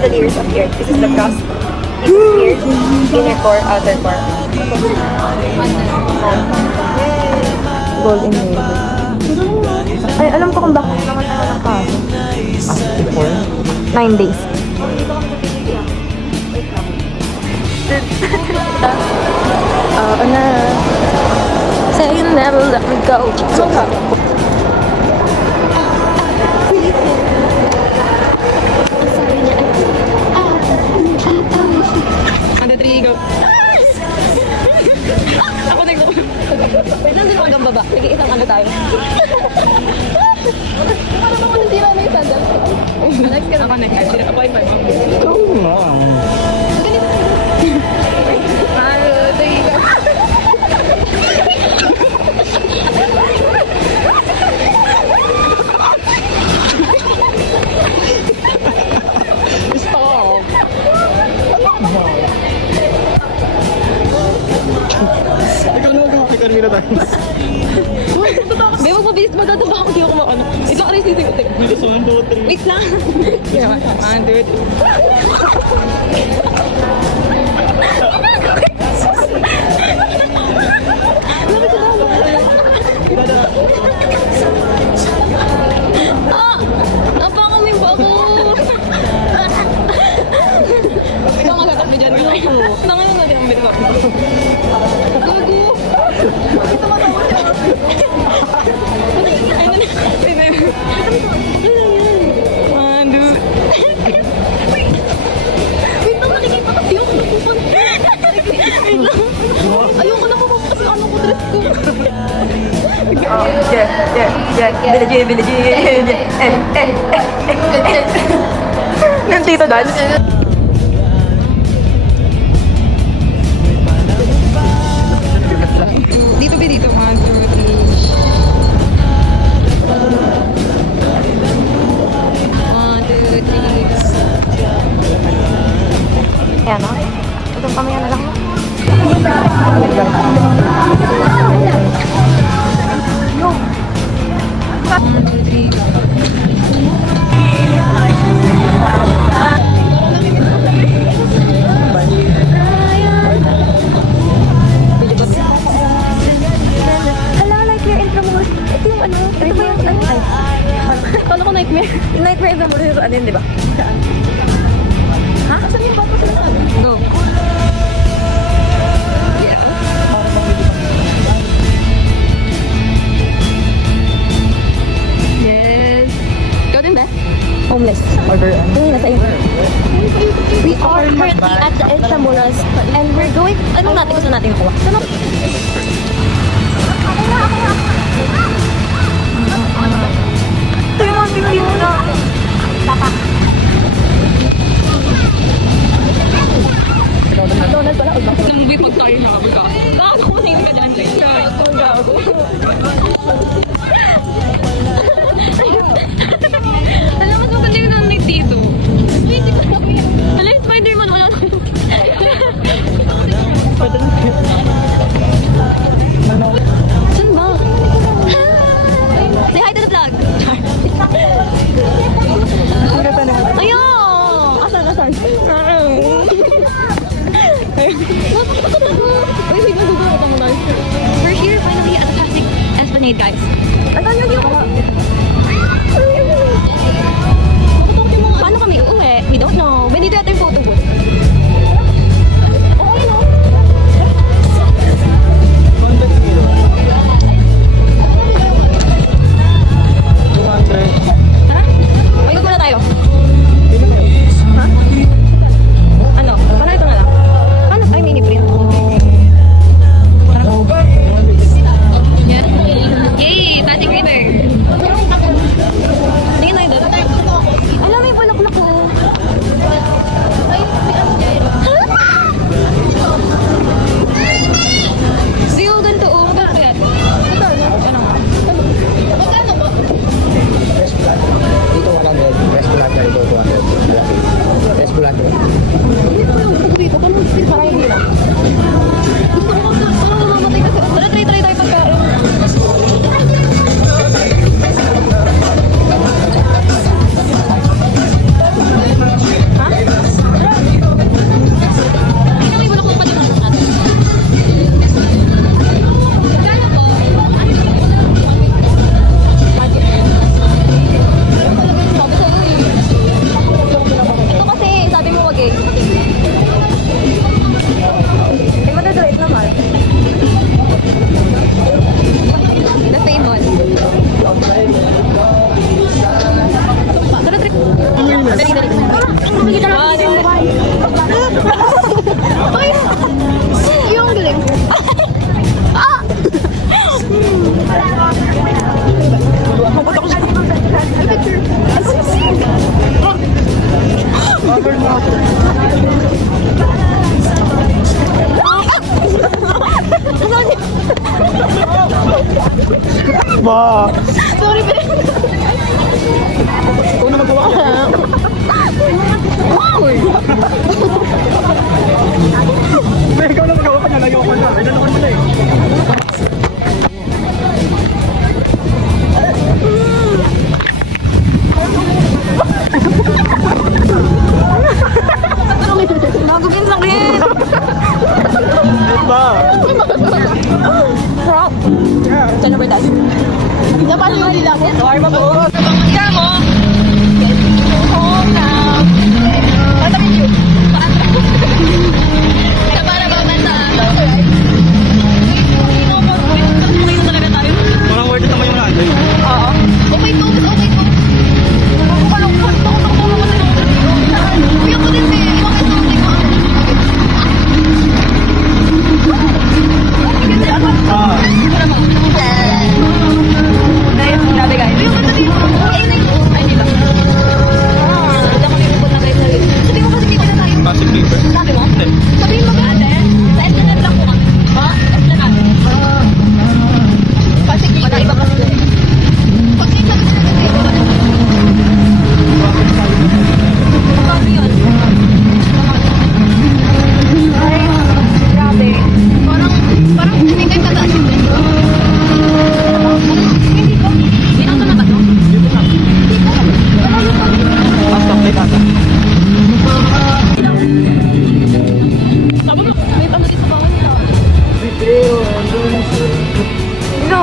the layers of the earth. This is the crust. This is earth, inner core, outer core. Golden layer. Ay, alam ko kung bakit naman ako ng kaso. 9 days. Say you never let me go. Under 3, go. Ako nag-go. Wait, nandun hanggang baba. Sige, isang ano tayo. Para ba manatira na yung sandal? Next ka na. Ako next. Ako ay 5. Go na. May magpabilis magdadaba ako, di ako maano. Ito ka rin sisigotin. Wait lang. 1, 2, 3. Napakaming ba ako? Ikaw magkakap na dyan. Nangayon na din ang bito. Gago. Ito matawag siya. Ayun na. Wait lang, nakikita kasi yung napupan. Wait lang. Ayoko na mapapas yung ano ko, dress ko. Billie Jean. Nandito dance. Dito. 1, 2, 3. Ayan o. Itong pamaya na lang mo. 1, 2, 3. Nightmare is the most ano yun, di ba? Saan? Ha? Saan yung bato sila sabi? Go! Yeah. Yes! Ikaw din ba? Homeless. Order. Nasa iyo. We are currently at the Extramuros and we're going... Anong natin gusto natin nakuha? Saan ako? Hindi mo na. Tapak. Donald pala. Nang bipag tayo nakabag ka. Bakit ako na yung kadyan ka? Ito gago. Alam mas maganda yung nanay dito. Alam yung Spider-Man wala ko. Saan ba? Say hi to the vlog. Ayun! Asan? We're here finally at the Classic Esplanade, guys. Paano kami uuwi? We don't know. We need to get their photo booth. Huh? Ma! Sorry, Ben. Ikaw na magawa ka. May ikaw na magawa ka niya. Layo ka na. Ay, nalaman mo na eh. Nagugin sakit. Ma! Rock. Saan na ba tayo? Naman yung nila ko. Norma po. Kaya mo. Home now. Patamin yun. Kaya para ba banda? Parang worth it naman yung natin. Oo. Okay to. Okay to. Parang uy, ako din eh. Bakit naman ko? Grabe guys. Uy, ako din. Ay, di ba? Hindi ako nilipot na guys. Sabi mo kasi dito na tayo. Passive paper. Sabi mo? Hindi. Sabihin mo ba? Sa SNL lang po kami. Ha? SNL. Kasi wala iba kasi. Pag sabi ko na sabi yun. Ay, grabe. Parang hindi kayo tataas yung bendo. Hindi ko. Ginang na ba ito? Hindi ko. Basta play ata. Sabi mo, may pamuli sa bawang nila. No.